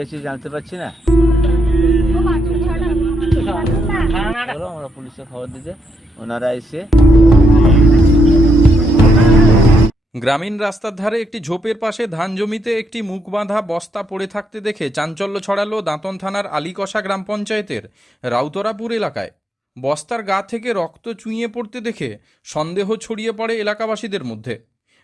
আছে জানতে পারছি না? বলো আমরা পুলিশে খবর দিতে। ওনারা এসে গ্রামীণ রাস্তার ধারে একটি ঝোপের পাশে ধান জমিতে একটি মুখ বাঁধা বস্তা পড়ে থাকতে দেখে চাঞ্চল্য ছড়ালো দাঁতন থানার আলিকষা গ্রাম পঞ্চায়েতের রাউতরাপুর এলাকায়। বস্তার গা থেকে রক্ত চুইয়ে পড়তে দেখে সন্দেহ ছড়িয়ে পড়ে এলাকাবাসীদের মধ্যে।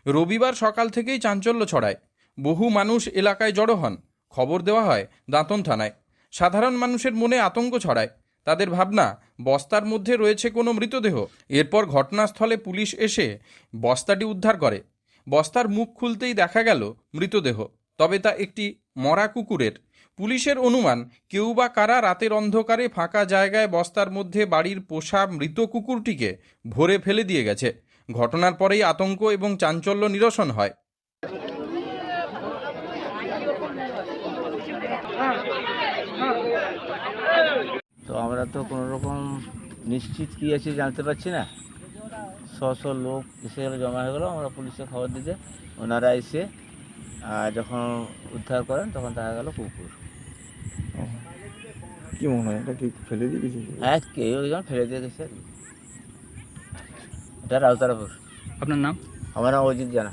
রবিবার সকাল থেকেই চাঞ্চল্য ছড়ায়। বহু মানুষ এলাকায় জড়ো হন। খবর দেওয়া হয় দাঁতন থানায়। সাধারণ মানুষের মনে আতঙ্ক ছড়ায়। তাদের ভাবনা, বস্তার মধ্যে রয়েছে কোনো মৃতদেহ। এরপর ঘটনাস্থলে পুলিশ এসে বস্তাটি উদ্ধার করে। বস্তার মুখ খুলতেই দেখা গেল মৃতদেহ। তবে তা একটি মরা কুকুরের। পুলিশের অনুমান, কেউ বা কারা রাতের অন্ধকারে ফাঁকা জায়গায় বস্তার মধ্যে বাড়ির পোষা মৃত কুকুরটিকে ভরে ফেলে দিয়ে গেছে। ঘটনার পরেই আতঙ্ক এবং চাঞ্চল্য নিরসন হয়। তো আমরা তো কোনো রকম নিশ্চিত কী আছে জানতে পারছি না। শ শ লোক এসে গেলো জমা হয়ে গেলো আমরা পুলিশে খবর দিতে। ওনারা এসে আর যখন উদ্ধার করেন তখন দেখা গেল কুকুর। কি মনে হয় এটা কি ফেলে দিয়ে গেছে? হ্যাঁ কেউ একজন ফেলে দিয়ে গেছে। এটা রাউতারাপুর। আপনার নাম? আমার নাম অজিত জানা।